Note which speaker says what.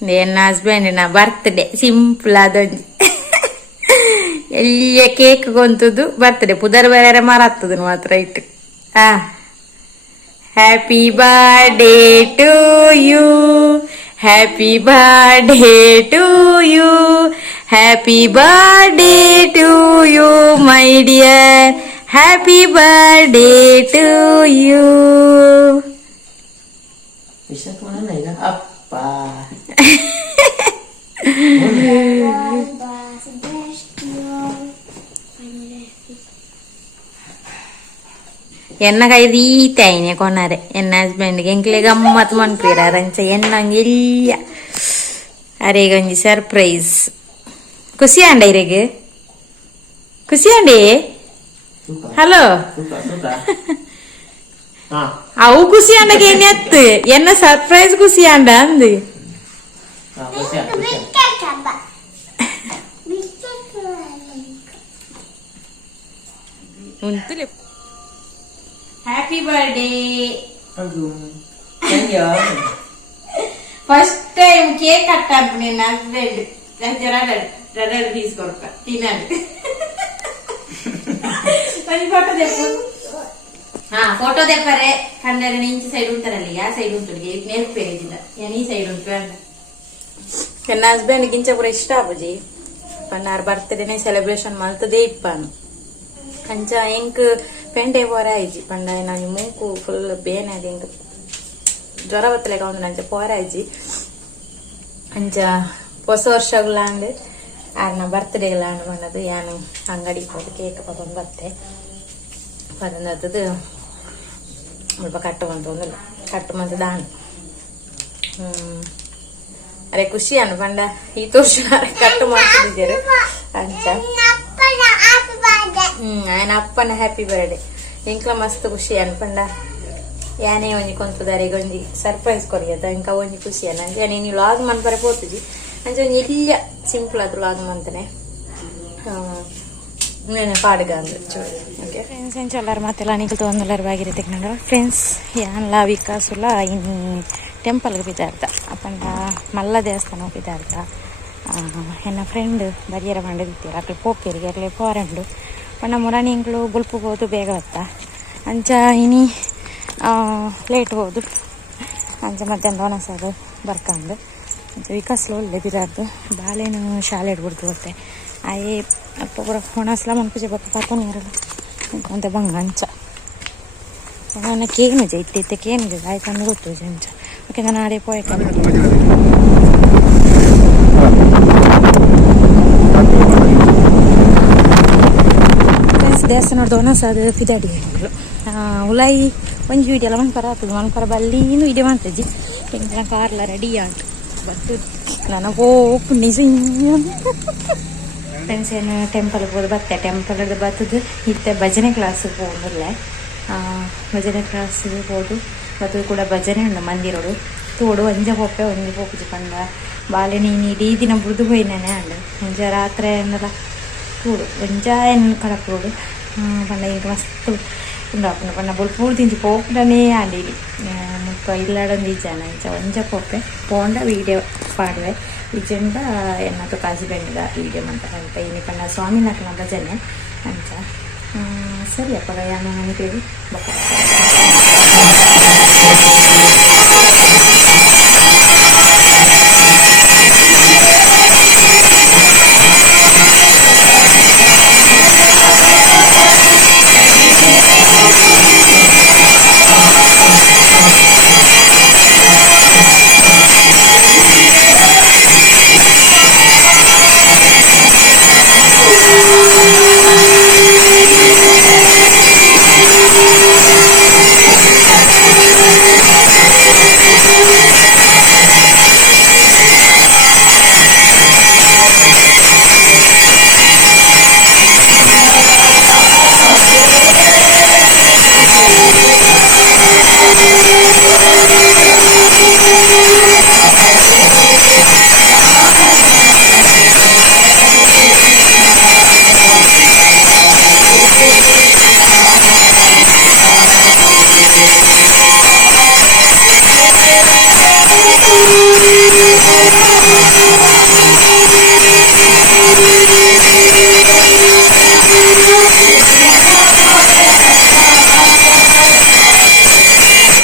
Speaker 1: ನನ್ನ ಹಸ್ಬೆಂಡಿನ birthday simple ಅದೊಂದು ಎಲ್ಲಿಯ ಕೇಕ್ ಗೊಂತದ್ದು ಬರ್ತ್ಡೇ ಪುದರ್ ಬೇರೆ ಮರತ್ತದನು ಮಾತ್ರ ಇಟ್ಟು ಆ happy birthday to you happy birthday to you happy birthday to you my dear happy birthday to you
Speaker 2: ವಿಷಕ್ ಮಾಡೋಣ ಈಗ ಅಪ್ಪ
Speaker 1: ಎನ್ನ ಕೈ ರೀತಾಯಿನಿ ಕೊನಾರೆ ಎನ್ನ ಹಸ್ಬೆಂಡ್ಗೆ ಎಂಕ್ಲೆ ಗಮ್ಮತ್ ಮನ್ಪಿರಾರಂಚ ಎನ್ನಂಗೆ ಇಲ್ಲ ಅರೆಗ ಒಂಜಿ ಸರ್ಪ್ರೈಸ್ ಖುಷಿ ಅಂಡ ಇರೆಗೆ ಖುಷಿ ಅಂಡಿ
Speaker 2: ತೂಕ
Speaker 1: ಹಲೋ
Speaker 2: ತೂಕ ತೂಕ ಹಾ
Speaker 1: ಅವು ಖುಷಿ ಅಂಡಗೆ ಏನ್ ಎತ್ತು ಎನ್ನ ಸರ್ಪ್ರೈಸ್ ಖುಷಿ ಅಂಡ ಅಂದು
Speaker 2: ಹಾ ಖುಷಿ ಆಯ್ತು ಖುಷಿ ಆಯ್ತು
Speaker 1: ಉಂಟು ಹ್ಯಾಪಿ ಬರ್ಡೇ
Speaker 2: ಅದು ಹೆಂಗ್ಯಾ?
Speaker 1: ಫಸ್ಟ್ ಟೈಮ್ ಕೇಕ್ ಕಟ್ ಅಂತ ನಿನ್ನ ಹಸ್ಬೆಂಡ್ ರಡರ್ ಪೀಸ್ ಕೊಡ್ಕ ತಿನ್ನಂಡು ಒಂದು ಫೋಟೋ ತೆಪ್ಪು ಹಾ ಫೋಟೋ ದೆಪ್ಪರೆ ಕಂಡರೆ ಇಂಚು ಸೈಡ್ ಉಂಟರಲ್ಲಿ ಯಾ ಸೈಡ್ ಉಂಟು. ನೆನಪೇರಿದಿಲ್ಲ ಏನ್ ಈ ಸೈಡ್ ಉಂಟು ಅಂಡ ನನ್ನ ಹಸ್ಬೆಂಡ್ ಗಿಂಚ ಪೂರ ಇಷ್ಟ ಆಪುಜಿ ಪನ್ನಾರು ಬರ್ತ್ಡೇನೆ ಸೆಲೆಬ್ರೇಷನ್ ಮಾಡ್ತದೆ ಇಪ್ಪನು. ಅಂಚ ಎಂಕ್ ಪೆಂಡೆ ಪೋರ ಆಯ್ಜಿ. ಪಂಡ ನಾನು ಮೂಕು ಫುಲ್ ಬೇನೆ ಅದು ಎಂಕ್ ಜ್ವರ ಬತ್ತಲೆ ಒಂದು ನಂಚ ಪೋರ ಆಯ್ಜಿ. ಅಂಚ ಹೊಸ ವರ್ಷಗಳಾಂಡ್ ಆರ್ನ ಬರ್ತ್ಡೇಗಳಾಂಡ್ ಬಂದದ್ದು ಯಾನು ಅಂಗಡಿ ಹೋಗಿ ಕೇಕ್ ಪಗೊಂಡು ಬರ್ತೆ ಪದಂದದ್ದು ಸ್ವಲ್ಪ ಕಟ್ಟು ಬಂತು ಒಂದಲ್ಲ. ಕಟ್ಟು ಬಂತು ದಾನ್ ಅರೆ, ಖುಷಿ ಅನ್ ಬಂಡ ಈ ತೋರ್ಷ ಕಟ್ಟು ಮಾಡ್ತಿದ್ದಾರೆ. ಅಂಚ. ಹ್ಮ್, ಆಯ್ನ ಅಪ್ಪನ ಹ್ಯಾಪಿ ಬರ್ಡೇ ಇಂಕ್ಲ ಮಸ್ತ್ ಖುಷಿ ಅನ್ಪಂಡ. ಯಾನೇ ಒಂಜಿ ಕೊಂತುದಾರೆ, ಈಗ ಒಂಜಿ ಸರ್ಪ್ರೈಸ್ ಕೊರಿಯದ ಇಂಕ ಒಂಜಿ ಖುಷಿ ನಂಗೆ ಯಾನೇ ನೀವು ಲಾಗ್ ಮನ್ಪರೆ ಪೋತಿದ್ದಿ. ಅಂಚ, ಒಂಜಿ ಇಲ್ಲಿಯ ಸಿಂಪಲ್ ಅದು ಲಾಗ್ ಮಂತನೆ ಓಕೆ ಫ್ರೆಂಡ್ಸ್ ಏನು ಚೊಲ್ಲಾರ ಮಾತೆಲ್ಲ ನಿಗಲ್ತು ಒಂದೊಲ್ಲರ ಬಾಗಿರುತ್ತೆ ನಂಗೆ ಫ್ರೆಂಡ್ಸ್ ಏನ್ಲ ವಿಕಾಸುಲ ಇನ್ನು ಟೆಂಪಲ್ಗೆ ಬಿದ್ದಾರ್ದ ಅಪ್ಪಂಡ ಮಲ್ಲ ದೇವಸ್ಥಾನ ಬಿದ್ದಾರ್ದ ಎನ್ನ ಫ್ರೆಂಡ್ ಬರಿಯರ ಮಾಡಿದ್ದೀರ ಅಕ್ಳು ಪೋಪಿರಿಗೆ ಅಕ್ಲೆ ಪೋರಂಡು ಪಂಡ ಮುರಾಣಿ ಇಂಗ್ಳು ಬುಲ್ಪಗೋದು ಬೇಗ ಹೊತ್ತ ಅಂಚ ಇನಿ ಲೇಟ್ ಹೋದು. ಅಂಚ ಮಧ್ಯಾಹ್ನ ದೋಣಸಾರು ಬರ್ಕಂಡು. ಅಂಚ ವಿಕಾಸ್ಲು ಒಳ್ಳೆ ಬಿರಾರ್ದು ಬಾಳೆನು ಶಾಲೆ ಹಿಡ್ಬಿಡ್ದು ಗೊತ್ತೆ ಆಯೇ ಅಪ್ಪ ಪೂರ ಒಣಸ್ಲ ಮನ್ಪುಜೆ ಬಪ್ಪ ಪಾಪ ನೀರಲ್ಲ ಅಂತ ಬಂಗ ಅಂಚ ನನ್ನ ಕೇನು ಜೈತೆ ಇತ್ತೆ ಕೇನು ಜೈ ಆಯ್ತು ಗೊತ್ತು ಅಂಚ ಓಕೆ ನಾನು ಆಡೆ ಪೋಯ್ ದೇವಸ್ಥಾನ ದೋನ ಸಾದ ಪಿದಾಡಿ ಹೇಳಿದ್ರು ಉಲಾಯಿ ಒಂಜಿ ವಿಡಿಯೋ ಎಲ್ಲ ಮನ್ಪರ ಆಗ್ತದೆ ಮನ್ಪರ ಬಲ್ಲಿಂದು ವಿಡಿಯೋ ಮಾಡ್ತಿದ್ದಿ ನನ್ನ ಕಾರ್ಲ ರೆಡಿ ಆಂಟು ಬತ್ತು ನನ್ನ ಹೋಗು ನಿಜ ಫ್ರೆಂಡ್ಸ್ ಏನು ಟೆಂಪಲ್ಗೆ ಹೋದ ಬರ್ತೆ ಟೆಂಪಲ್ಗೆ ಬರ್ತದೆ. ಇತ್ತೆ ಭಜನೆ ಕ್ಲಾಸಿಗೆ ಹೋಗಿಲ್ಲ ಭಜನೆ ಕ್ಲಾಸಿಗೆ ಹೋದು. ಮತ್ತು ಕೂಡ ಭಜನೆ ಉಂಡು ಮಂದಿರೋಡು ತೋಡು ಒಂಜ ಹೋಪೆ ಒಂಜಿ ಹೋಗಿ ಪಂಡ ಬಾಲೆ ನೀನು ಇಡೀ ದಿನ ಬುಡ್ದು ಹೋಯ್ನಾನೆ ಅಂಡ ಒಂಜ ರಾತ್ರಿ ಏನಲ್ಲ ಕೂಡು ಒಂಜ ಏನು ಪಂಡ ಈಗ ಮಸ್ತ್ ಉಂಡಾಪುಂಡು ಪಂಡ ಬೊಲ್ ಪೂರ್ ತಿಂಜಿ ಪೋಪುಡನೇ ಆಂಡಿಲಿ ಮುಲ್ಪ ಇಲ್ಲಾಡೊಂದು ಈಜಾನ ಇಂಚ ಒಂಜ ಪೊಪ್ಪೆ ಪೋಂಡ ವೀಡಿಯೋ ಪಾಡುವೆ ಇಜೆಂಡ ಎನ್ನತು ಕಾಜಿ ಬೆಂಡ ವೀಡಿಯೋ ಮಾಡ್ತಾರೆ ಅಂತ ಇನಿ ಪಂಡ ಸ್ವಾಮಿ ನಕನ ಭಜನೆ ಅಂಚ ಹ್ಮ್, ಸರಿ ಅಪ್ಪ ಯಾನ ನನಗೆ ಬಕ್ಕ